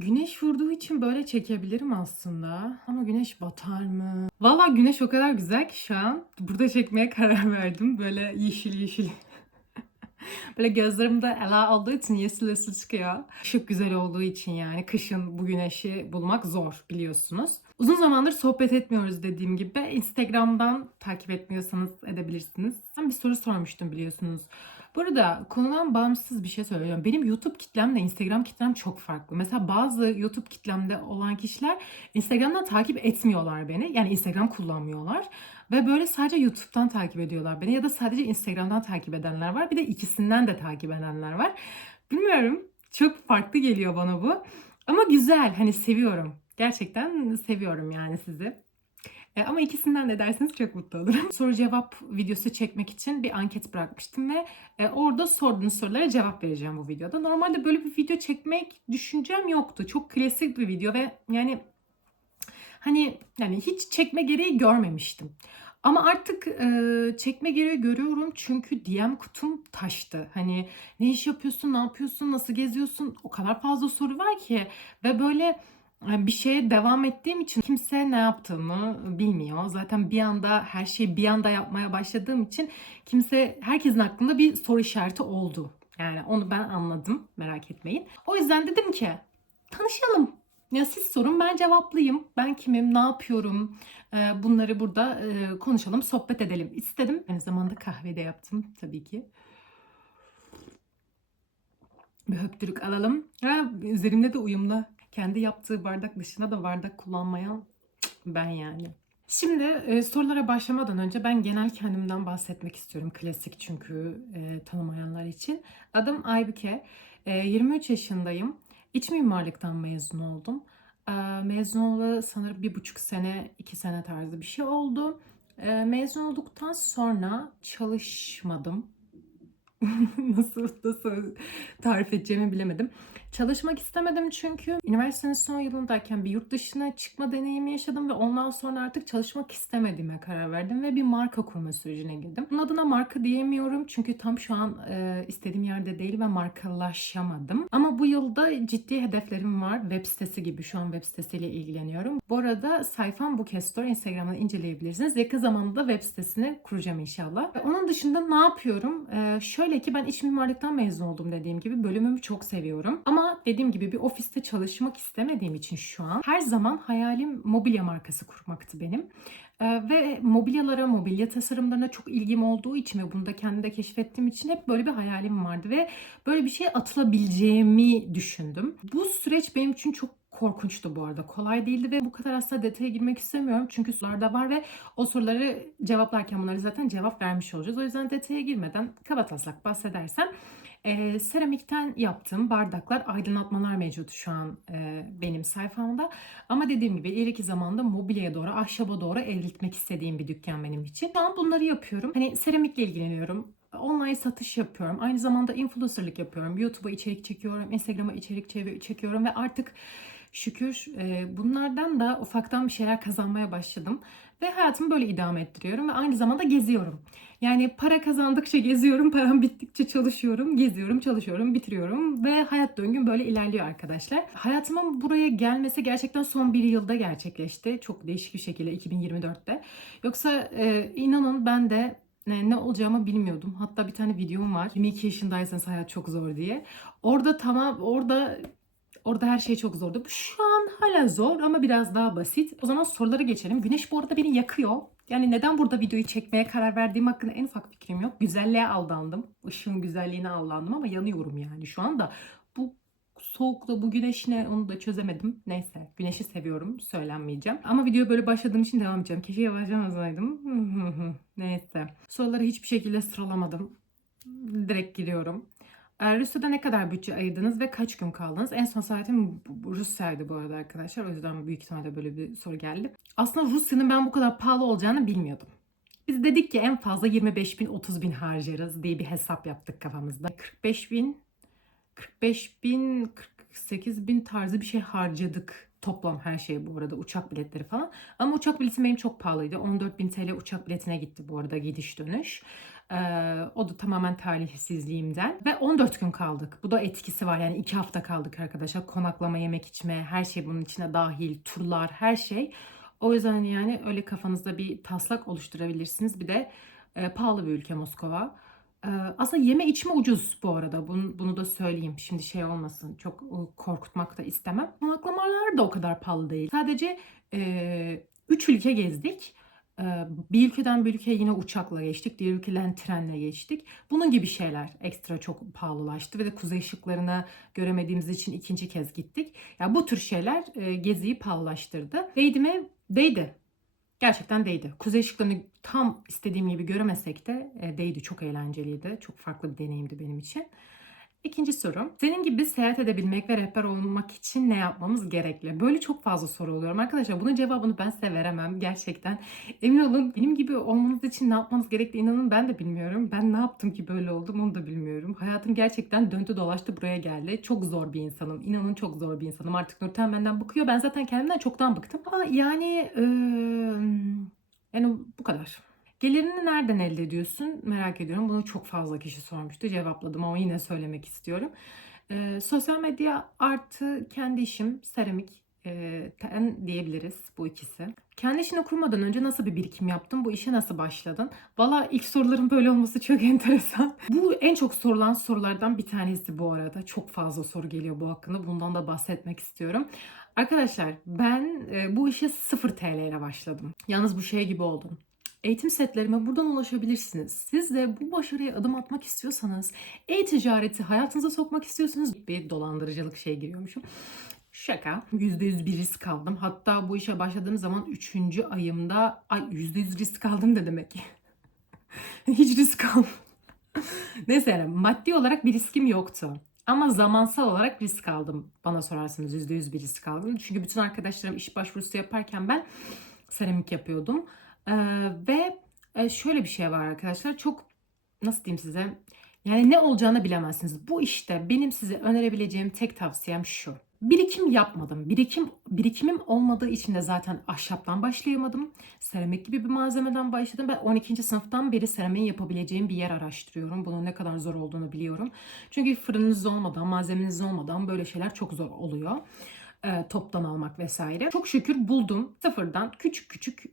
Güneş vurduğu için böyle çekebilirim aslında. Ama güneş batar mı? Valla güneş o kadar güzel ki şu an. Burada çekmeye karar verdim. Böyle yeşil yeşil. Böyle gözlerimde ela olduğu için yeşil yeşil çıkıyor. Işık güzel olduğu için yani. Kışın bu güneşi bulmak zor biliyorsunuz. Uzun zamandır sohbet etmiyoruz dediğim gibi. Instagram'dan takip etmiyorsanız edebilirsiniz. Ben bir soru sormuştum biliyorsunuz. Burada konudan bağımsız bir şey söylüyorum. Benim YouTube kitlemle Instagram kitlem çok farklı. Mesela bazı YouTube kitlemde olan kişiler Instagram'dan takip etmiyorlar beni. Yani Instagram kullanmıyorlar. Ve böyle sadece YouTube'dan takip ediyorlar beni ya da sadece Instagram'dan takip edenler var. Bir de ikisinden de takip edenler var. Bilmiyorum. Çok farklı geliyor bana bu. Ama güzel. Hani seviyorum. Gerçekten seviyorum yani sizi. Ama ikisinden de derseniz çok mutlu olurum. Soru cevap videosu çekmek için bir anket bırakmıştım ve orada sorduğunuz sorulara cevap vereceğim bu videoda. Normalde böyle bir video çekmek düşüncem yoktu. Çok klasik bir video ve yani hiç çekme gereği görmemiştim. Ama artık çekme gereği görüyorum çünkü DM kutum taştı. Hani ne iş yapıyorsun, ne yapıyorsun, nasıl geziyorsun? O kadar fazla soru var ki ve böyle bir şeye devam ettiğim için kimse ne yaptığımı bilmiyor. Zaten bir anda her şeyi bir anda yapmaya başladığım için herkesin aklında bir soru işareti oldu. Yani onu ben anladım, merak etmeyin. O yüzden dedim ki tanışalım. Ya siz sorun ben cevaplayayım. Ben kimim, ne yapıyorum? Bunları burada konuşalım, sohbet edelim istedim. Aynı zamanda kahve de yaptım tabii ki. Bir höptürük alalım. Üzerimde de uyumlu. Kendi yaptığı bardak dışında da bardak kullanmayan ben yani. Şimdi sorulara başlamadan önce ben genel kendimden bahsetmek istiyorum. Klasik çünkü tanımayanlar için. Adım Aybüke. 23 yaşındayım. İç mimarlıktan mezun oldum. Mezun olalı sanırım 1,5 sene, 2 sene tarzı bir şey oldu. Mezun olduktan sonra çalışmadım. nasıl tarif edeceğimi bilemedim. Çalışmak istemedim çünkü üniversitenin son yılındayken bir yurt dışına çıkma deneyimi yaşadım ve ondan sonra artık çalışmak istemediğime karar verdim ve bir marka kurma sürecine girdim. Bunun adına marka diyemiyorum çünkü tam şu an istediğim yerde değil ve markalaşamadım. Ama bu yılda ciddi hedeflerim var. Web sitesi gibi şu an web sitesiyle ilgileniyorum. Bu arada sayfam Bookstore, Instagram'dan inceleyebilirsiniz. Yakın zamanda web sitesini kuracağım inşallah. Onun dışında ne yapıyorum? Şöyle ki ben iç mimarlıktan mezun oldum dediğim gibi. Bölümümü çok seviyorum. Ama dediğim gibi bir ofiste çalışmak istemediğim için şu an her zaman hayalim mobilya markası kurmaktı benim. Ve mobilyalara, mobilya tasarımlarına çok ilgim olduğu için ve bunu da kendimde keşfettiğim için hep böyle bir hayalim vardı ve böyle bir şeye atılabileceğimi düşündüm. Bu süreç benim için çok korkunçtu bu arada. Kolay değildi ve bu kadar aslında detaya girmek istemiyorum. Çünkü sorularda var ve o soruları cevaplarken bunları zaten cevap vermiş olacağız. O yüzden detaya girmeden kabataslak bahsedersem seramikten yaptığım bardaklar, aydınlatmalar mevcut şu an benim sayfamda. Ama dediğim gibi ileriki zamanda mobilyaya doğru, ahşaba doğru evrilmek istediğim bir dükkan benim için. Şu an bunları yapıyorum. Hani seramikle ilgileniyorum. Online satış yapıyorum. Aynı zamanda influencerlık yapıyorum. YouTube'a içerik çekiyorum. Instagram'a içerik çekiyorum ve artık şükür bunlardan da ufaktan bir şeyler kazanmaya başladım. Ve hayatımı böyle idame ettiriyorum ve aynı zamanda geziyorum. Yani para kazandıkça geziyorum, param bittikçe çalışıyorum, geziyorum, çalışıyorum, bitiriyorum ve hayat döngüm böyle ilerliyor arkadaşlar. Hayatımın buraya gelmesi gerçekten son bir yılda gerçekleşti. Çok değişik bir şekilde 2024'te. Yoksa inanın ben de ne olacağımı bilmiyordum. Hatta bir tane videom var. 22 yaşındaysanız hayat çok zor diye. Orada her şey çok zordu. Şu an hala zor ama biraz daha basit. O zaman sorulara geçelim. Güneş bu arada beni yakıyor. Yani neden burada videoyu çekmeye karar verdiğim hakkında en ufak fikrim yok. Güzelliğe aldandım. Işığın güzelliğine aldandım ama yanıyorum yani şu anda. Bu soğukla bu güneş ne onu da çözemedim. Neyse güneşi seviyorum söylenmeyeceğim. Ama videoya böyle başladığım için devam edeceğim. Keşke yavaşlamasaydım. Neyse. Soruları hiçbir şekilde sıralamadım. Direkt giriyorum. Rusya'da ne kadar bütçe ayırdınız ve kaç gün kaldınız? En son seyahatim Rusya'ydı bu arada arkadaşlar. O yüzden büyük ihtimalle böyle bir soru geldi. Aslında Rusya'nın ben bu kadar pahalı olacağını bilmiyordum. Biz dedik ki en fazla 25 bin 30 bin harcarız diye bir hesap yaptık kafamızda. 45 bin 48 bin tarzı bir şey harcadık Toplam her şey bu arada, uçak biletleri falan. Ama uçak biletim benim çok pahalıydı. 14.000 TL uçak biletine gitti bu arada, gidiş dönüş. O da tamamen talihsizliğimden. Ve 14 gün kaldık. Bu da etkisi var. Yani 2 hafta kaldık arkadaşlar. Konaklama, yemek içme, her şey bunun içine dahil. Turlar, her şey. O yüzden yani öyle kafanızda bir taslak oluşturabilirsiniz. Bir de pahalı bir ülke Moskova. Aslında yeme içme ucuz bu arada. Bunu da söyleyeyim. Şimdi şey olmasın. Çok korkutmak da istemem. Konaklamalar da o kadar pahalı değil. Sadece 3 ülke gezdik. Bir ülkeden bir ülkeye yine uçakla geçtik. Diğer ülkeden trenle geçtik. Bunun gibi şeyler ekstra çok pahalılaştı. Ve de kuzey ışıklarını göremediğimiz için ikinci kez gittik. Ya bu tür şeyler geziyi pahalılaştırdı. Değdi mi? Değdi. Gerçekten değdi. Kuzey ışıklarını tam istediğim gibi göremesek de değdi. Çok eğlenceliydi. Çok farklı bir deneyimdi benim için. İkinci sorum. Senin gibi seyahat edebilmek ve rehber olmak için ne yapmamız gerekli? Böyle çok fazla soru oluyorum. Arkadaşlar bunun cevabını ben size veremem. Gerçekten. Emin olun, benim gibi olmanız için ne yapmanız gerekli, inanın ben de bilmiyorum. Ben ne yaptım ki böyle oldum onu da bilmiyorum. Hayatım gerçekten döndü dolaştı buraya geldi. Çok zor bir insanım. İnanın çok zor bir insanım. Artık Nurten benden bıkıyor. Ben zaten kendimden çoktan bıktım. Ama yani bu kadar. Gelirini nereden elde ediyorsun? Merak ediyorum. Bunu çok fazla kişi sormuştu. Cevapladım ama yine söylemek istiyorum. Sosyal medya artı kendi işim seramik diyebiliriz bu ikisi. Kendi işini kurmadan önce nasıl bir birikim yaptın? Bu işe nasıl başladın? Valla ilk soruların böyle olması çok enteresan. Bu en çok sorulan sorulardan bir tanesi bu arada. Çok fazla soru geliyor bu hakkında. Bundan da bahsetmek istiyorum. Arkadaşlar ben bu işe 0 TL ile başladım. Yalnız bu şey gibi oldum. Eğitim setlerime buradan ulaşabilirsiniz. Siz de bu başarıya adım atmak istiyorsanız, e-ticareti hayatınıza sokmak istiyorsanız, bir dolandırıcılık şey giriyormuşum. Şaka. %100 bir risk aldım. Hatta bu işe başladığım zaman 3. ayımda %100 risk aldım da demek ki. Hiç risk almadım. Neyse yani maddi olarak bir riskim yoktu. Ama zamansal olarak risk aldım. Bana sorarsanız %100 bir risk aldım. Çünkü bütün arkadaşlarım iş başvurusu yaparken ben seramik yapıyordum. Ve şöyle bir şey var arkadaşlar. Çok, nasıl diyeyim size? Yani ne olacağını bilemezsiniz. Bu işte benim size önerebileceğim tek tavsiyem şu. Birikim yapmadım. Birikimim olmadığı için de zaten ahşaptan başlayamadım. Seramik gibi bir malzemeden başladım. Ben 12. sınıftan beri seramiği yapabileceğim bir yer araştırıyorum. Bunun ne kadar zor olduğunu biliyorum. Çünkü fırınınız olmadan, malzemeniz olmadan böyle şeyler çok zor oluyor. Toptan almak vesaire. Çok şükür buldum. Sıfırdan küçük küçük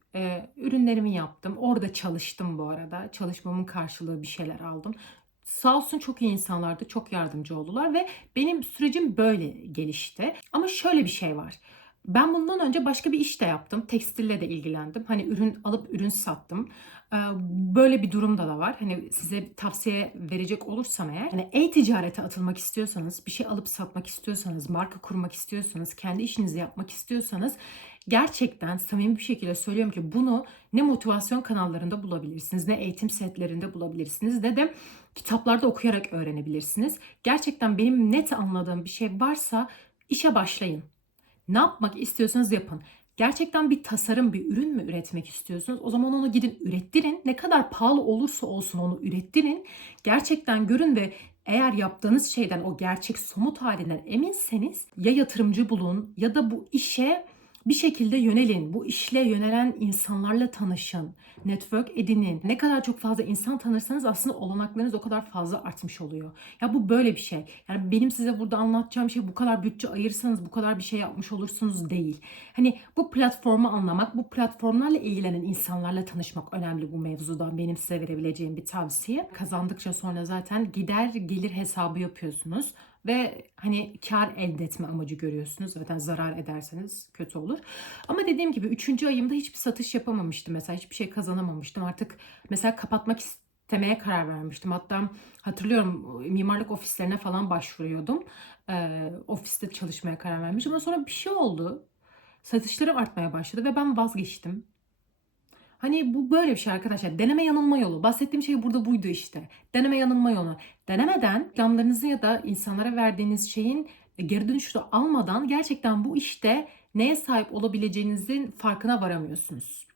ürünlerimi yaptım. Orada çalıştım bu arada. Çalışmamın karşılığı bir şeyler aldım. Sağ olsun çok iyi insanlardı. Çok yardımcı oldular ve benim sürecim böyle gelişti. Ama şöyle bir şey var. Ben bundan önce başka bir iş de yaptım. Tekstille de ilgilendim. Hani ürün alıp ürün sattım. Böyle bir durumda da var. Hani size tavsiye verecek olursam eğer, hani e-ticarete atılmak istiyorsanız, bir şey alıp satmak istiyorsanız, marka kurmak istiyorsanız, kendi işinizi yapmak istiyorsanız, gerçekten samimi bir şekilde söylüyorum ki bunu ne motivasyon kanallarında bulabilirsiniz, ne eğitim setlerinde bulabilirsiniz, ne de kitaplarda okuyarak öğrenebilirsiniz. Gerçekten benim net anladığım bir şey varsa işe başlayın. Ne yapmak istiyorsanız yapın. Gerçekten bir tasarım, bir ürün mü üretmek istiyorsunuz? O zaman onu gidin ürettirin. Ne kadar pahalı olursa olsun onu ürettirin. Gerçekten görün ve eğer yaptığınız şeyden, o gerçek somut halinden eminseniz, ya yatırımcı bulun ya da bu işe bir şekilde yönelin. Bu işle yönelen insanlarla tanışın. Network edinin. Ne kadar çok fazla insan tanırsanız aslında olanaklarınız o kadar fazla artmış oluyor. Ya bu böyle bir şey. Yani benim size burada anlatacağım şey bu kadar bütçe ayırırsanız bu kadar bir şey yapmış olursunuz değil. Hani bu platformu anlamak, bu platformlarla ilgilenen insanlarla tanışmak önemli bu mevzuda. Benim size verebileceğim bir tavsiye. Kazandıkça sonra zaten gider gelir hesabı yapıyorsunuz. Ve hani kar elde etme amacı görüyorsunuz. Zaten zarar ederseniz kötü olur. Ama dediğim gibi 3. ayımda hiçbir satış yapamamıştım. Mesela hiçbir şey kazanamamıştım. Artık mesela kapatmak istemeye karar vermiştim. Hatta hatırlıyorum mimarlık ofislerine falan başvuruyordum. Ofiste çalışmaya karar vermiştim. Ama sonra bir şey oldu. Satışlarım artmaya başladı ve ben vazgeçtim. Hani bu böyle bir şey arkadaşlar. Deneme yanılma yolu. Bahsettiğim şey burada buydu işte. Deneme yanılma yolu. Denemeden reklamlarınızı ya da insanlara verdiğiniz şeyin geri dönüşü almadan gerçekten bu işte neye sahip olabileceğinizin farkına varamıyorsunuz.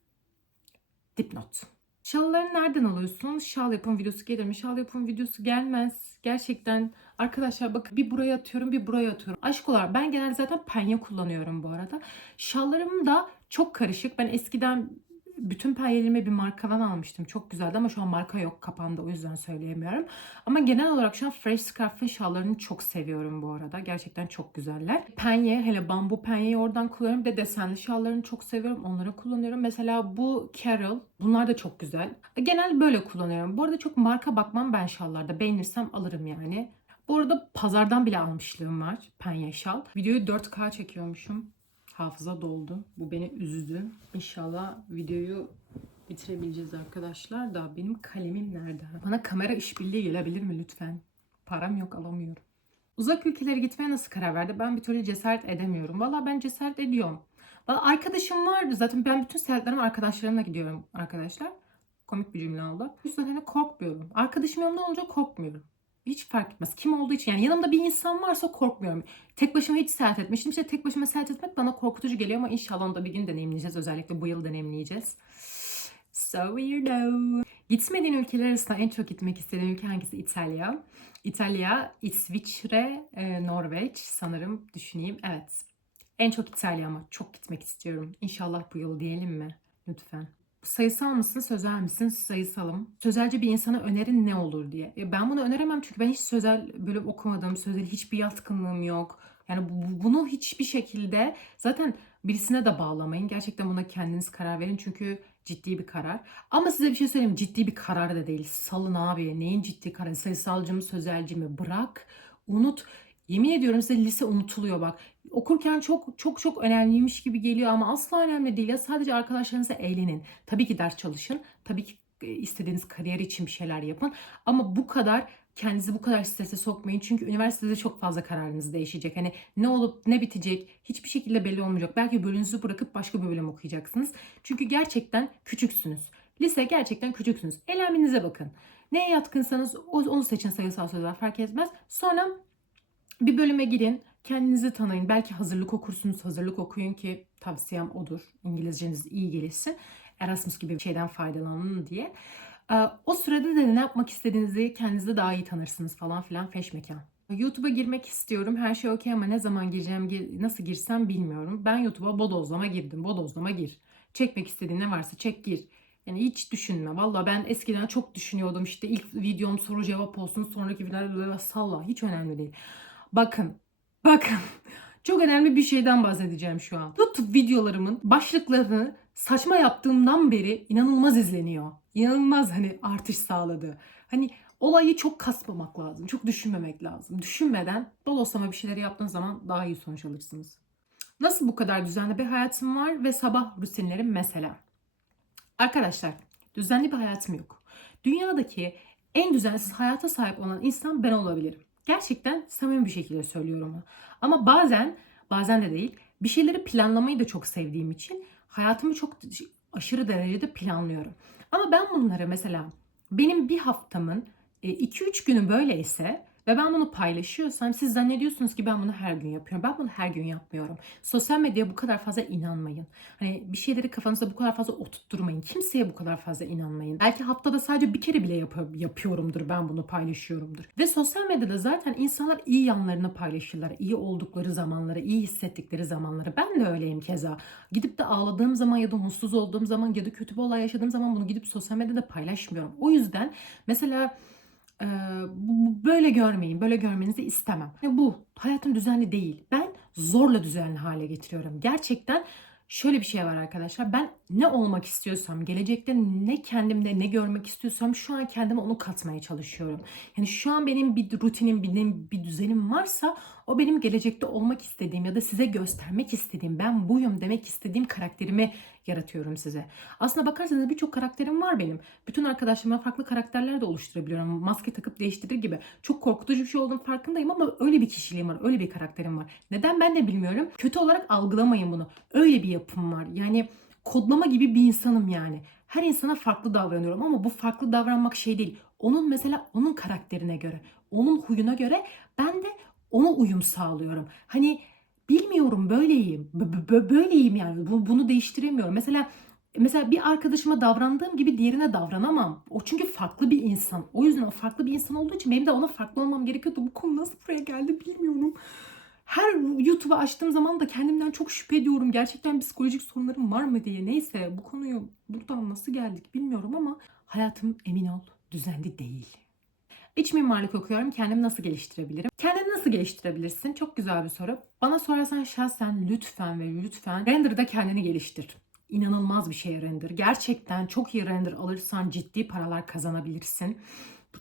Dipnot. Şalları nereden alıyorsun? Şal yapım videosu gelir mi? Şal yapım videosu gelmez. Gerçekten arkadaşlar bakın, bir buraya atıyorum, bir buraya atıyorum. Aşk olar, ben genelde zaten penye kullanıyorum bu arada. Şallarım da çok karışık. Ben eskiden bütün penyelerimi bir markadan almıştım. Çok güzeldi ama şu an marka yok, kapandı, o yüzden söyleyemiyorum. Ama genel olarak şu an Fresh Scarf'ın şallarını çok seviyorum bu arada. Gerçekten çok güzeller. Penye, hele bambu penyeyi oradan kullanıyorum. Bir de desenli şallarını çok seviyorum. Onları kullanıyorum. Mesela bu Carol. Bunlar da çok güzel. Genel böyle kullanıyorum. Bu arada çok marka bakmam ben şallarda. Beğenirsem alırım yani. Bu arada pazardan bile almışlığım var penye şal. Videoyu 4K çekiyormuşum. Hafıza doldu. Bu beni üzdü. İnşallah videoyu bitirebileceğiz arkadaşlar da benim kalemim nerede? Bana kamera işbirliği gelebilir mi lütfen? Param yok, alamıyorum. Uzak ülkelere gitmeye nasıl karar verdi? Ben bir türlü cesaret edemiyorum. Valla ben cesaret ediyorum. Valla arkadaşım vardı. Zaten ben bütün seyahatlerime arkadaşlarımla gidiyorum arkadaşlar. Komik bir cümle oldu. O yüzden hani korkmuyorum. Arkadaşım yanımda olunca korkmuyorum. Hiç fark etmez. Kim olduğu için, yani yanımda bir insan varsa korkmuyorum. Tek başıma hiç seyahat etmiştim. İşte tek başıma seyahat etmek bana korkutucu geliyor ama inşallah onu da bir gün deneyimleyeceğiz. Özellikle bu yıl deneyimleyeceğiz. So weirdo. Gitmediğin ülkeler arasında en çok gitmek istediğin ülke hangisi? İtalya. İtalya, İsviçre, Norveç sanırım, düşüneyim. Evet. En çok İtalya ama çok gitmek istiyorum. İnşallah bu yıl, diyelim mi? Lütfen. Sayısal mısın, sözel misin? Sayısalım. Sözelci bir insana önerin ne olur diye. Ben bunu öneremem çünkü ben hiç sözel bölüm okumadım. Sözel hiçbir yatkınlığım yok. Yani bunu hiçbir şekilde zaten birisine de bağlamayın. Gerçekten buna kendiniz karar verin çünkü ciddi bir karar. Ama size bir şey söyleyeyim, ciddi bir karar da değil. Salın abi. Neyin ciddi kararı? Sayısalcı mı, sözelci mi? Bırak. Unut. Yemin ediyorum size, lise unutuluyor bak. Okurken çok çok çok önemliymiş gibi geliyor ama asla önemli değil. Ya sadece arkadaşlarınızla eğlenin. Tabii ki ders çalışın. Tabii ki istediğiniz kariyer için bir şeyler yapın. Ama bu kadar, kendinizi bu kadar strese sokmayın. Çünkü üniversitede çok fazla kararınız değişecek. Hani ne olup ne bitecek hiçbir şekilde belli olmayacak. Belki bölümünüzü bırakıp başka bir bölüm okuyacaksınız. Çünkü gerçekten küçüksünüz. Lise gerçekten küçüksünüz. Eğlenmenize bakın. Neye yatkınsanız onu seçin, sayısal sözler fark etmez. Sonra bir bölüme girin. Kendinizi tanıyın. Belki hazırlık okursunuz. Hazırlık okuyun ki tavsiyem odur. İngilizceniz iyi gelişsin. Erasmus gibi bir şeyden faydalanın diye. O sırada da ne yapmak istediğinizi kendinizi daha iyi tanırsınız falan filan, feşmekan. YouTube'a girmek istiyorum. Her şey okey ama ne zaman gireceğim, nasıl girsem bilmiyorum. Ben YouTube'a bodozlama girdim. Bodozlama gir. Çekmek istediğin ne varsa çek, gir. Yani hiç düşünme. Valla ben eskiden çok düşünüyordum. İşte ilk videom soru cevap olsun. Sonraki videolar salla. Hiç önemli değil. Bakın. Bakın. Çok önemli bir şeyden bahsedeceğim şu an. YouTube videolarımın başlıklarını saçma yaptığımdan beri inanılmaz izleniyor. İnanılmaz hani artış sağladı. Hani olayı çok kasmamak lazım. Çok düşünmemek lazım. Düşünmeden bodoslama bir şeyler yaptığınız zaman daha iyi sonuç alırsınız. Nasıl bu kadar düzenli bir hayatım var ve sabah rutinlerim mesela? Arkadaşlar, düzenli bir hayatım yok. Dünyadaki en düzensiz hayata sahip olan insan ben olabilirim. Gerçekten samimi bir şekilde söylüyorum bunu. Ama bazen de değil, bir şeyleri planlamayı da çok sevdiğim için hayatımı çok aşırı derecede planlıyorum. Ama ben bunları mesela, benim bir haftamın 2-3 günü böyleyse ve ben bunu paylaşıyorsam siz zannediyorsunuz ki ben bunu her gün yapıyorum. Ben bunu her gün yapmıyorum. Sosyal medyaya bu kadar fazla inanmayın. Hani bir şeyleri kafanızda bu kadar fazla oturtturmayın. Kimseye bu kadar fazla inanmayın. Belki haftada sadece bir kere bile yapıyorumdur, ben bunu paylaşıyorumdur. Ve sosyal medyada zaten insanlar iyi yanlarını paylaşırlar. İyi oldukları zamanları, iyi hissettikleri zamanları. Ben de öyleyim keza. Gidip de ağladığım zaman ya da mutsuz olduğum zaman ya da kötü bir olay yaşadığım zaman bunu gidip sosyal medyada paylaşmıyorum. O yüzden mesela böyle görmeyin, böyle görmenizi istemem. Ve bu hayatım düzenli değil. Ben zorla düzenli hale getiriyorum. Gerçekten şöyle bir şey var arkadaşlar. Ben ne olmak istiyorsam, gelecekte ne kendimde ne görmek istiyorsam şu an kendime onu katmaya çalışıyorum. Yani şu an benim bir rutinim, bir düzenim varsa o benim gelecekte olmak istediğim ya da size göstermek istediğim, ben buyum demek istediğim karakterimi yaratıyorum size. Aslına bakarsanız birçok karakterim var benim. Bütün arkadaşlarıma farklı karakterler de oluşturabiliyorum. Maske takıp değiştirir gibi. Çok korkutucu bir şey olduğunu farkındayım ama öyle bir kişiliğim var, öyle bir karakterim var. Neden ben de bilmiyorum. Kötü olarak algılamayın bunu. Öyle bir yapım var. Yani kodlama gibi bir insanım yani. Her insana farklı davranıyorum ama bu farklı davranmak şey değil. Onun mesela onun karakterine göre, onun huyuna göre ben de ona uyum sağlıyorum. Hani bilmiyorum, böyleyim. Böyleyim yani. Bunu değiştiremiyorum. Mesela Mesela bir arkadaşıma davrandığım gibi diğerine davranamam. O çünkü farklı bir insan. O yüzden o farklı bir insan olduğu için benim de ona farklı olmam gerekiyordu. Bu konu nasıl buraya geldi bilmiyorum. Her YouTube'u açtığım zaman da kendimden çok şüphe ediyorum. Gerçekten psikolojik sorunlarım var mı diye. Neyse, bu konuyu buradan nasıl geldik bilmiyorum ama hayatım, emin ol, düzenli değil. İç mimarlık okuyorum. Kendimi nasıl geliştirebilirim? Kendini nasıl geliştirebilirsin? Çok güzel bir soru. Bana sorarsan şahsen lütfen ve lütfen render'da kendini geliştir. İnanılmaz bir şey render. Gerçekten çok iyi render alırsan ciddi paralar kazanabilirsin.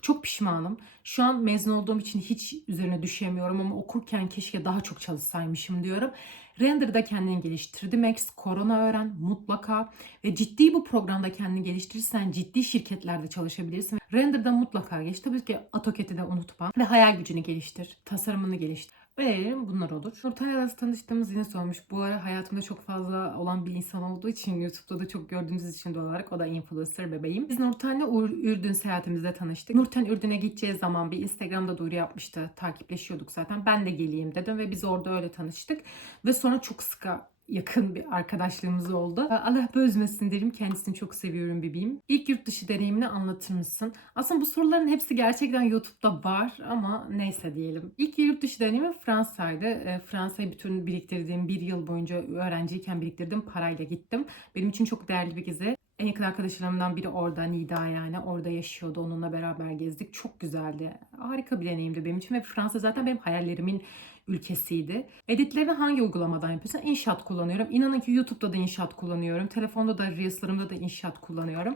Çok pişmanım. Şu an mezun olduğum için hiç üzerine düşemiyorum ama okurken keşke daha çok çalışsaymışım diyorum. Render'da kendini geliştir. Max, Corona öğren mutlaka ve ciddi bu programda kendini geliştirirsen ciddi şirketlerde çalışabilirsin. Render'da mutlaka geç. Tabii ki AutoCAD'i de unutma ve hayal gücünü geliştir, tasarımını geliştir. Önerilerim bunlar olur. Nurten'le nasıl tanıştığımız yine sormuş. Bu ara hayatımda çok fazla olan bir insan olduğu için, YouTube'da da çok gördüğünüz için doğal olarak, o da influencer bebeğim. Biz Nurten'le Ürdün seyahatimizde tanıştık. Nurten Ürdün'e gideceği zaman bir Instagram'da duyuru yapmıştı. Takipleşiyorduk zaten. Ben de geleyim dedim ve biz orada öyle tanıştık. Ve sonra çok sıkı yakın bir arkadaşlığımız oldu. Allah bozmasın derim. Kendisini çok seviyorum bebeğim. İlk yurt dışı deneyimini anlatır mısın? Aslında bu soruların hepsi gerçekten YouTube'da var ama neyse diyelim. İlk yurt dışı deneyimi Fransa'ydı. Fransa'yı bütün biriktirdiğim, bir yıl boyunca öğrenciyken biriktirdiğim parayla gittim. Benim için çok değerli bir gezi. En yakın arkadaşlarımdan biri orada, Nida yani. Orada yaşıyordu. Onunla beraber gezdik. Çok güzeldi. Harika bir deneyimdi benim için ve Fransa zaten benim hayallerimin ülkesiydi. Editlerini hangi uygulamadan yapıyorsun? InShot kullanıyorum. İnanın ki YouTube'da da InShot kullanıyorum. Telefonda da, Reels'larımda da InShot kullanıyorum.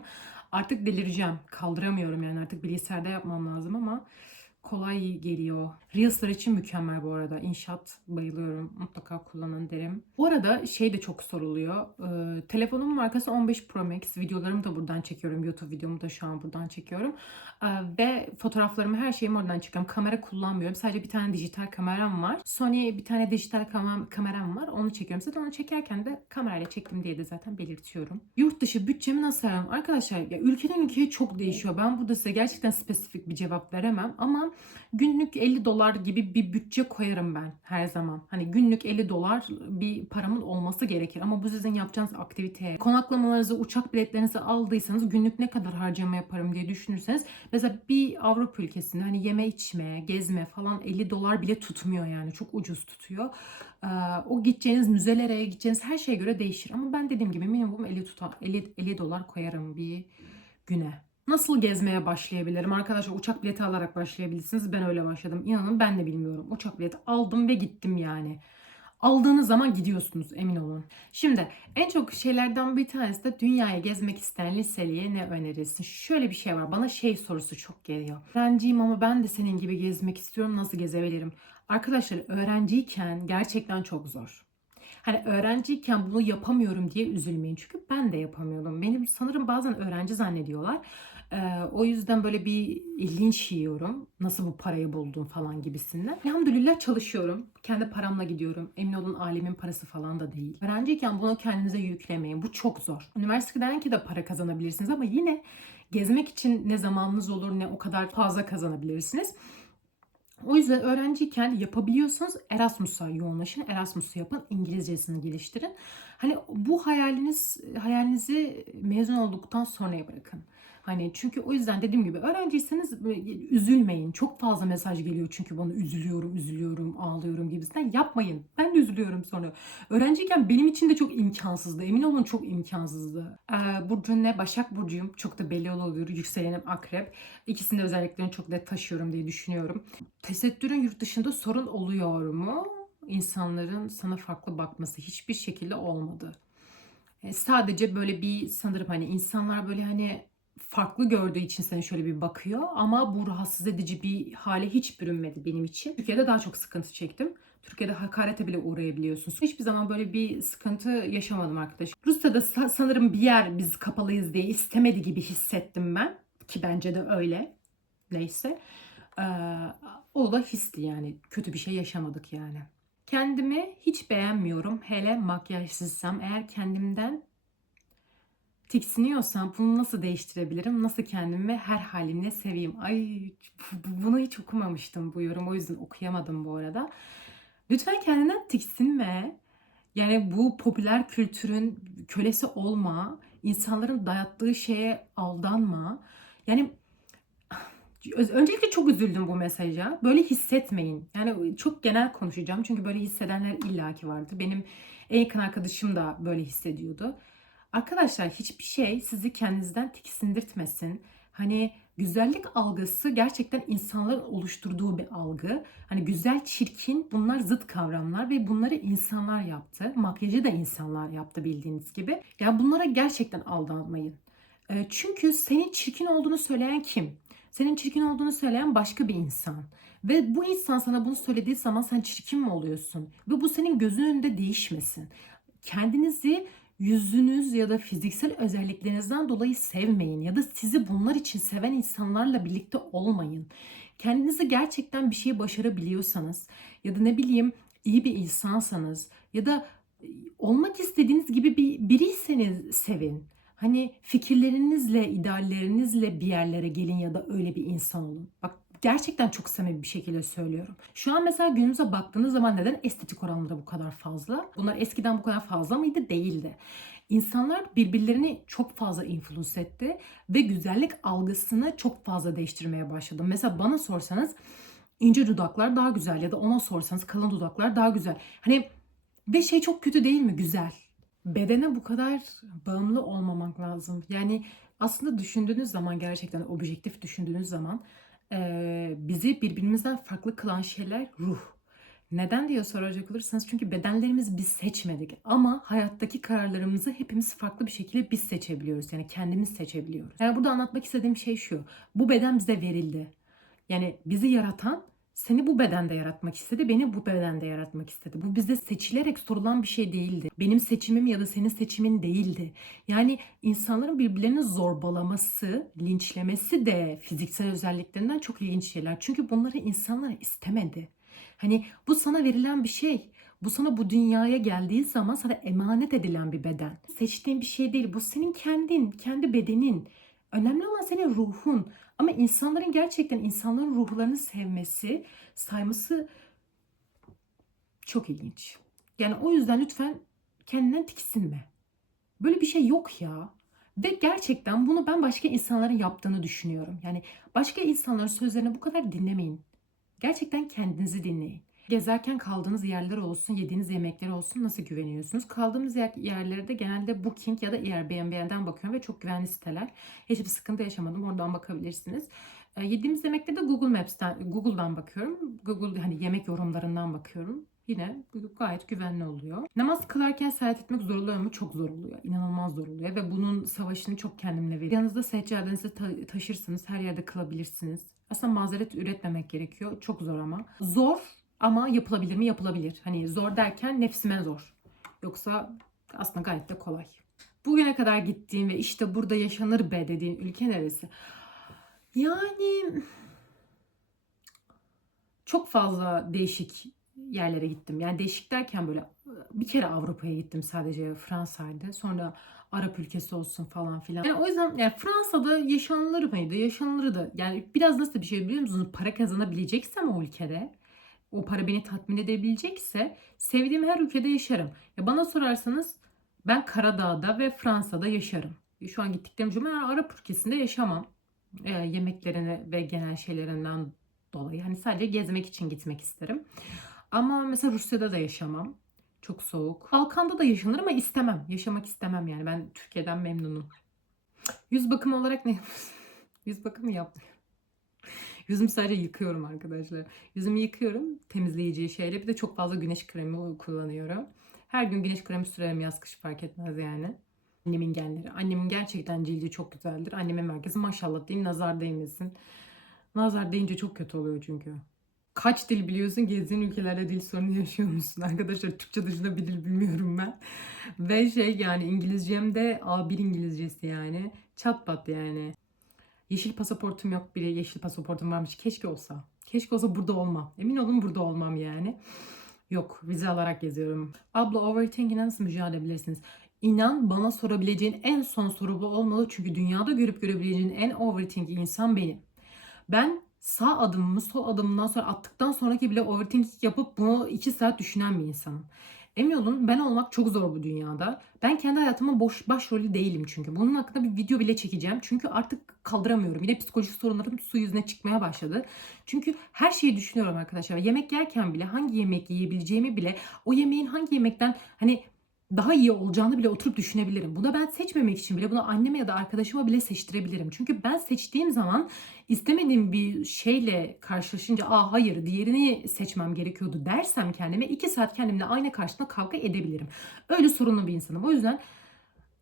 Artık delireceğim. Kaldıramıyorum yani. Artık bilgisayarda yapmam lazım ama kolay geliyor. Reels'lar için mükemmel bu arada. InShot bayılıyorum. Mutlaka kullanın derim. Bu arada şey de çok soruluyor. Telefonumun markası 15 Pro Max. Videolarımı da buradan çekiyorum. YouTube videomu da şu an buradan çekiyorum. Ve fotoğraflarımı, her şeyimi oradan çekiyorum. Kamera kullanmıyorum. Sadece bir tane dijital kameram var. Sony bir tane dijital kameram var. Onu çekiyorum. Zaten onu çekerken de kamerayla çektim diye de zaten belirtiyorum. Yurt dışı bütçemi nasıl ayarlarım? Arkadaşlar ya, ülkeden ülkeye çok değişiyor. Ben burada size gerçekten spesifik bir cevap veremem ama günlük 50 dolar gibi bir bütçe koyarım ben her zaman. Hani günlük 50 dolar bir paramın olması gerekir. Ama bu sizin yapacağınız aktiviteye, konaklamalarınızı, uçak biletlerinizi aldıysanız günlük ne kadar harcama yaparım diye düşünürseniz, mesela bir Avrupa ülkesinde hani yeme içme, gezme falan 50 dolar bile tutmuyor yani. Çok ucuz tutuyor. O gideceğiniz müzelere, gideceğiniz her şeye göre değişir. Ama ben dediğim gibi minimum 50 dolar koyarım bir güne. Nasıl gezmeye başlayabilirim? Arkadaşlar, uçak bileti alarak başlayabilirsiniz. Ben öyle başladım. İnanın ben de bilmiyorum. Uçak bileti aldım ve gittim yani. Aldığınız zaman gidiyorsunuz, emin olun. Şimdi en çok şeylerden bir tanesi de dünyayı gezmek isteyen liseliye ne önerirsin? Şöyle bir şey var. Bana şey sorusu çok geliyor. Öğrenciyim ama ben de senin gibi gezmek istiyorum. Nasıl gezebilirim? Arkadaşlar, öğrenciyken gerçekten çok zor. Hani öğrenciyken bunu yapamıyorum diye üzülmeyin. Çünkü ben de yapamıyordum. Benim sanırım bazen öğrenci zannediyorlar. O yüzden böyle bir linç yiyorum. Nasıl bu parayı buldun falan gibisinden. Elhamdülillah çalışıyorum. Kendi paramla gidiyorum. Emin olun, ailemin parası falan da değil. Öğrenciyken bunu kendinize yüklemeyin. Bu çok zor. Üniversiteden ki de para kazanabilirsiniz ama yine gezmek için ne zamanınız olur ne o kadar fazla kazanabilirsiniz. O yüzden öğrenciyken yapabiliyorsanız Erasmus'a yoğunlaşın. Erasmus'u yapın. İngilizcesini geliştirin. Hani bu hayalinizi mezun olduktan sonraya bırakın. Hani çünkü o yüzden dediğim gibi öğrenciyseniz üzülmeyin. Çok fazla mesaj geliyor çünkü bana, üzülüyorum, ağlıyorum gibisinden. Yapmayın. Ben de üzülüyorum sonra. Öğrenciyken benim için de çok imkansızdı. Emin olun, çok imkansızdı. Burcun ne? Başak Burcu'yum. Çok da belli oluyor. Yükselenim Akrep. İkisinin de özelliklerini çok net taşıyorum diye düşünüyorum. Tesettürün yurt dışında sorun oluyor mu? İnsanların sana farklı bakması hiçbir şekilde olmadı. Sadece böyle bir, sanırım hani insanlar böyle hani farklı gördüğü için seni şöyle bir bakıyor ama bu rahatsız edici bir hale hiç bürünmedi benim için. Türkiye'de daha çok sıkıntı çektim. Türkiye'de hakarete bile uğrayabiliyorsunuz. Hiçbir zaman böyle bir sıkıntı yaşamadım arkadaş. Rusya'da sanırım bir yer biz kapalıyız diye istemedi gibi hissettim ben. Ki bence de öyle. Neyse. Ee, O da histi yani. Kötü bir şey yaşamadık yani. Kendimi hiç beğenmiyorum. Hele makyajsızsam. Eğer kendimden tiksiniyorsam bunu nasıl değiştirebilirim? Nasıl kendimi her halimle seveyim? Ay, bunu hiç okumamıştım, bu yorum. O yüzden okuyamadım bu arada. Lütfen kendinden tiksinme. Yani bu popüler kültürün kölesi olma. insanların dayattığı şeye aldanma. Yani öncelikle çok üzüldüm bu mesaja. Böyle hissetmeyin. Yani çok genel konuşacağım çünkü böyle hissedenler illaki vardı. Benim en yakın arkadaşım da böyle hissediyordu. Arkadaşlar hiçbir şey sizi kendinizden tiksindirtmesin. Hani güzellik algısı gerçekten insanların oluşturduğu bir algı. Hani güzel, çirkin bunlar zıt kavramlar ve bunları insanlar yaptı. Makyajı da insanlar yaptı bildiğiniz gibi. Ya bunlara gerçekten aldanmayın. Çünkü senin çirkin olduğunu söyleyen kim? Senin çirkin olduğunu söyleyen başka bir insan. Ve bu insan sana bunu söylediği zaman sen çirkin mi oluyorsun? Ve bu senin gözün önünde değişmesin. Kendinizi yüzünüz ya da fiziksel özelliklerinizden dolayı sevmeyin ya da sizi bunlar için seven insanlarla birlikte olmayın. Kendinizi gerçekten bir şeyi başarabiliyorsanız ya da ne bileyim iyi bir insansanız ya da olmak istediğiniz gibi biriyseniz sevin. Hani fikirlerinizle, ideallerinizle bir yerlere gelin ya da öyle bir insan olun. Bak gerçekten çok samimi bir şekilde söylüyorum. Şu an mesela günümüze baktığınız zaman neden estetik oranları bu kadar fazla? Bunlar eskiden bu kadar fazla mıydı? Değildi. İnsanlar birbirlerini çok fazla influence etti ve güzellik algısını çok fazla değiştirmeye başladı. Mesela bana sorsanız ince dudaklar daha güzel ya da ona sorsanız kalın dudaklar daha güzel. Hani ve şey çok kötü değil mi? Güzel. Bedene bu kadar bağımlı olmamak lazım. Yani aslında düşündüğünüz zaman gerçekten objektif düşündüğünüz zaman bizi birbirimizden farklı kılan şeyler ruh. Neden diye soracak olursanız çünkü bedenlerimizi biz seçmedik ama hayattaki kararlarımızı hepimiz farklı bir şekilde biz seçebiliyoruz. Yani kendimiz seçebiliyoruz. Yani burada anlatmak istediğim şey şu. Bu beden bize verildi. Yani bizi yaratan seni bu bedende yaratmak istedi, beni bu bedende yaratmak istedi. Bu bize seçilerek sorulan bir şey değildi. Benim seçimim ya da senin seçimin değildi. Yani insanların birbirlerini zorbalaması, linçlemesi de fiziksel özelliklerinden çok ilginç şeyler. Çünkü bunları insanlar istemedi. Hani bu sana verilen bir şey. Bu sana bu dünyaya geldiği zaman sana emanet edilen bir beden. Seçtiğin bir şey değil. Bu senin kendin, kendi bedenin. Önemli olan senin ruhun. Ama insanların gerçekten insanların ruhlarını sevmesi, sayması çok ilginç. Yani o yüzden lütfen kendinden tiksinme. Böyle bir şey yok ya. Ve gerçekten bunu ben başka insanların yaptığını düşünüyorum. Yani başka insanların sözlerini bu kadar dinlemeyin. Gerçekten kendinizi dinleyin. Gezerken kaldığınız yerler olsun, yediğiniz yemekler olsun nasıl güveniyorsunuz? Kaldığımız yerlere de genelde Booking ya da Airbnb'den bakıyorum ve çok güvenli siteler. Hiçbir sıkıntı yaşamadım. Oradan bakabilirsiniz. Yediğimiz yemekte de Google'dan bakıyorum. Google hani yemek yorumlarından bakıyorum. Yine gayet güvenli oluyor. Namaz kılarken seyahat etmek zor oluyor mu? Çok zor oluyor. İnanılmaz zor oluyor ve bunun savaşını çok kendimle veriyorum. Yanınızda seccadenizi taşırsınız. Her yerde kılabilirsiniz. Aslında mazeret üretmemek gerekiyor. Çok zor ama. Zor ama yapılabilir mi? Yapılabilir. Hani zor derken nefsime zor. Yoksa aslında gayet de kolay. Bugüne kadar gittiğin ve işte burada yaşanır be dediğin ülke neresi? Yani çok fazla değişik yerlere gittim. Yani değişik derken böyle bir kere Avrupa'ya gittim sadece Fransa'ydı. Sonra Arap ülkesi olsun falan filan. Yani o yüzden yani Fransa'da yaşanılır mıydı? Yaşanılırdı. Yani biraz nasıl bir şey biliyor musunuz? Para kazanabileceksem o ülkede, o para beni tatmin edebilecekse sevdiğim her ülkede yaşarım. Ya bana sorarsanız ben Karadağ'da ve Fransa'da yaşarım. Şu an gittiklerim cümle Arap ülkesinde yaşamam. Yemeklerine ve genel şeylerinden dolayı. Hani sadece gezmek için gitmek isterim. Ama mesela Rusya'da da yaşamam. Çok soğuk. Balkan'da da yaşanır ama istemem. Yaşamak istemem yani. Ben Türkiye'den memnunum. Yüz bakımı olarak ne? Yüz bakımı yapmıyorum. Yüzümü sadece yıkıyorum arkadaşlar. Yüzümü yıkıyorum temizleyici şeyle. Bir de çok fazla güneş kremi kullanıyorum. Her gün güneş kremi sürerim yaz kış fark etmez yani. Annemin genleri. Annemin gerçekten cildi çok güzeldir. Annemin merkezi maşallah diyeyim nazar değmesin. Nazar deyince çok kötü oluyor çünkü. Kaç dil biliyorsun? Gezdiğin ülkelerde dil sorunu yaşıyor musun? Arkadaşlar Türkçe dışında bir dil bilmiyorum ben. Ve şey yani İngilizcem de A1 İngilizcesi yani. Çat pat yani. Yeşil pasaportum yok. Biri yeşil pasaportum varmış. Keşke olsa. Keşke olsa burada olmam. Emin olun burada olmam yani. Yok vize alarak geziyorum. Abla overthinking'e nasıl mücadele edebilirsiniz? İnan bana sorabileceğin en son soru bu olmalı. Çünkü dünyada görüp görebileceğin en overthinking insan benim. Ben sağ adımımı sol adımımdan sonra attıktan sonraki bile overthinking yapıp bunu 2 saat düşünen bir insanım. Emin olun ben olmak çok zor bu dünyada. Ben kendi hayatımın başrolü değilim çünkü. Bunun hakkında bir video bile çekeceğim. Çünkü artık kaldıramıyorum. Yine psikolojik sorunlarım su yüzüne çıkmaya başladı. Çünkü her şeyi düşünüyorum arkadaşlar. Yemek yerken bile hangi yemek yiyebileceğimi bile, o yemeğin hangi yemekten hani daha iyi olacağını bile oturup düşünebilirim. Bunu ben seçmemek için bile bunu anneme ya da arkadaşıma bile seçtirebilirim. Çünkü ben seçtiğim zaman istemediğim bir şeyle karşılaşınca hayır diğerini seçmem gerekiyordu dersem kendime 2 saat kendimle ayna karşısında kavga edebilirim. Öyle sorunlu bir insanım. O yüzden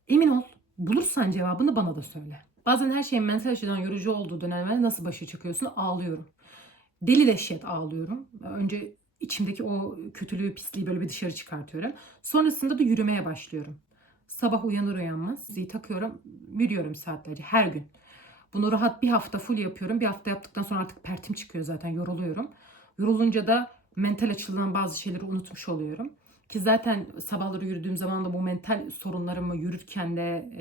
emin ol, bulursan cevabını bana da söyle. Bazen her şeyin mental açıdan yorucu olduğu dönemlerde nasıl başa çıkıyorsun? Ağlıyorum. Deli dehşet ağlıyorum. Önce içimdeki o kötülüğü, pisliği böyle bir dışarı çıkartıyorum. Sonrasında da yürümeye başlıyorum. Sabah uyanır uyanmaz zil takıyorum, yürüyorum saatlerce her gün. Bunu rahat bir hafta full yapıyorum. Bir hafta yaptıktan sonra artık pertim çıkıyor zaten, yoruluyorum. Yorulunca da mental açıdan bazı şeyleri unutmuş oluyorum. Ki zaten sabahları yürüdüğüm zaman da bu mental sorunlarımı yürürken de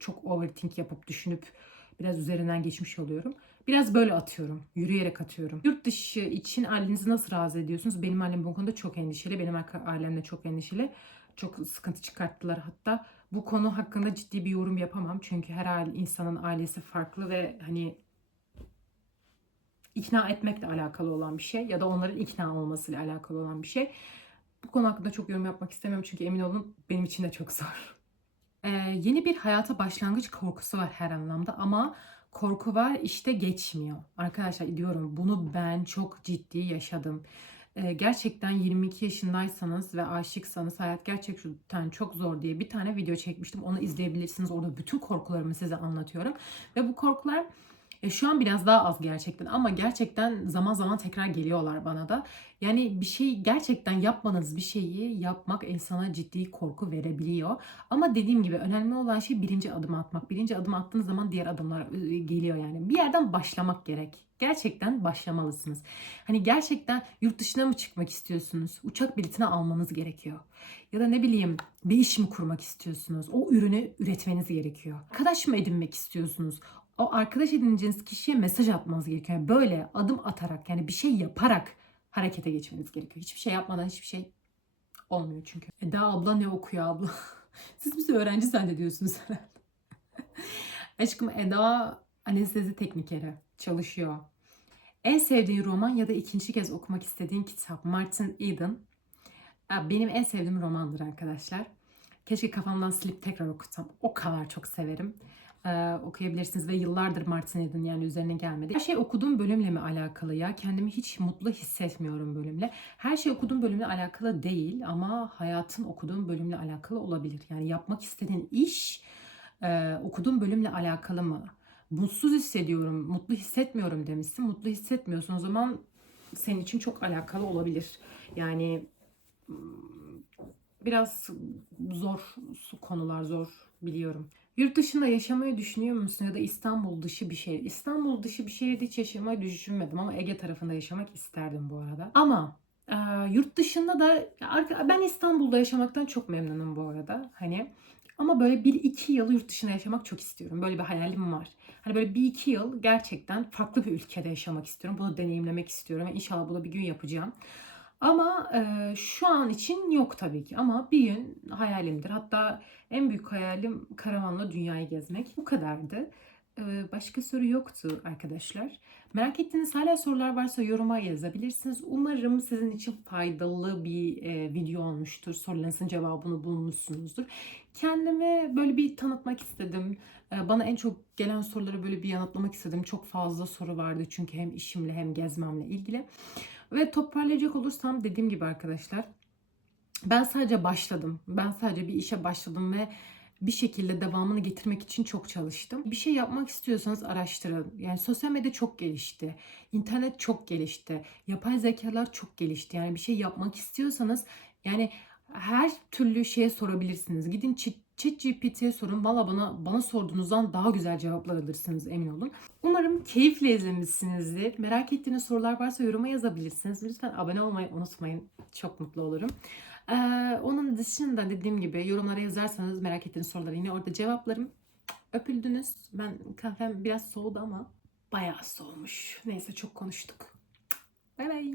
çok overthink yapıp düşünüp biraz üzerinden geçmiş oluyorum. Biraz böyle atıyorum. Yürüyerek atıyorum. Yurt dışı için ailenizi nasıl razı ediyorsunuz? Benim ailem bu konuda çok endişeli. Benim ailem de çok endişeli. Çok sıkıntı çıkarttılar hatta. Bu konu hakkında ciddi bir yorum yapamam. Çünkü her insanın ailesi farklı ve hani ikna etmekle alakalı olan bir şey ya da onların ikna olmasıyla alakalı olan bir şey. Bu konu hakkında çok yorum yapmak istemiyorum çünkü emin olun benim için de çok zor. Yeni bir hayata başlangıç korkusu var her anlamda ama korku var işte geçmiyor. Arkadaşlar diyorum bunu ben çok ciddi yaşadım. Gerçekten 22 yaşındaysanız ve aşıksanız hayat gerçekten çok zor diye bir tane video çekmiştim. Onu izleyebilirsiniz. Orada bütün korkularımı size anlatıyorum. Ve bu korkular şu an biraz daha az gerçekten ama gerçekten zaman zaman tekrar geliyorlar bana da. Yani bir şey gerçekten yapmanız bir şeyi yapmak insana ciddi korku verebiliyor. Ama dediğim gibi önemli olan şey birinci adım atmak. Birinci adım attığınız zaman diğer adımlar geliyor yani. Bir yerden başlamak gerek. Gerçekten başlamalısınız. Hani gerçekten yurt dışına mı çıkmak istiyorsunuz? Uçak biletini almanız gerekiyor. Ya da ne bileyim bir iş mi kurmak istiyorsunuz? O ürünü üretmeniz gerekiyor. Arkadaş mı edinmek istiyorsunuz? O arkadaş edineceğiniz kişiye mesaj atmanız gerekiyor. Yani böyle adım atarak yani bir şey yaparak harekete geçmeniz gerekiyor. Hiçbir şey yapmadan hiçbir şey olmuyor çünkü. Eda abla ne okuyor abla? Siz bizi öğrenci zannediyorsunuz herhalde. Aşkım Eda anestezi teknikeri çalışıyor. En sevdiğin roman ya da ikinci kez okumak istediğin kitap Martin Eden. Benim en sevdiğim romandır arkadaşlar. Keşke kafamdan silip tekrar okutsam. O kadar çok severim. Okuyabilirsiniz ve yıllardır Martin Eden yani üzerine gelmedi. Her şey okuduğum bölümle mi alakalı ya? Kendimi hiç mutlu hissetmiyorum bölümle. Her şey okuduğum bölümle alakalı değil ama hayatın okuduğum bölümle alakalı olabilir. Yani yapmak istediğin iş okuduğum bölümle alakalı mı? Mutsuz hissediyorum, mutlu hissetmiyorum demişsin. Mutlu hissetmiyorsun o zaman senin için çok alakalı olabilir. Yani biraz zor konular zor biliyorum. Yurt dışında yaşamayı düşünüyor musun ya da İstanbul dışı bir şehir? İstanbul dışı bir şehirde hiç yaşamayı düşünmedim ama Ege tarafında yaşamak isterdim bu arada. Ama yurt dışında da ben İstanbul'da yaşamaktan çok memnunum bu arada. Hani ama böyle 1-2 yıl yurt dışında yaşamak çok istiyorum. Böyle bir hayalim var. Hani böyle 1-2 yıl gerçekten farklı bir ülkede yaşamak istiyorum. Bunu deneyimlemek istiyorum ve inşallah bunu bir gün yapacağım. Ama şu an için yok tabii ki. Ama bir gün hayalimdir. Hatta en büyük hayalim karavanla dünyayı gezmek. Bu kadardı. Başka soru yoktu arkadaşlar. Merak ettiğiniz hala sorular varsa yoruma yazabilirsiniz. Umarım sizin için faydalı bir video olmuştur. Sorularınızın cevabını bulmuşsunuzdur. Kendimi böyle bir tanıtmak istedim. Bana en çok gelen soruları böyle bir yanıtlamak istedim. Çok fazla soru vardı çünkü hem işimle hem gezmemle ilgili. Ve toparlayacak olursam dediğim gibi arkadaşlar ben sadece başladım. Ben sadece bir işe başladım ve bir şekilde devamını getirmek için çok çalıştım. Bir şey yapmak istiyorsanız araştırın. Yani sosyal medya çok gelişti. İnternet çok gelişti. Yapay zekalar çok gelişti. Yani bir şey yapmak istiyorsanız yani her türlü şeye sorabilirsiniz. Gidin ChatGPT'ye sorun. Valla bana sorduğunuzdan daha güzel cevaplar alırsınız emin olun. Umarım keyifle izlemişsinizdir. Merak ettiğiniz sorular varsa yoruma yazabilirsiniz. Lütfen abone olmayı unutmayın. Çok mutlu olurum. Onun dışında dediğim gibi yorumlara yazarsanız merak ettiğiniz soruları yine orada cevaplarım. Öpüldünüz. Ben kahvem biraz soğudu ama bayağı soğumuş. Neyse çok konuştuk. Bay bay.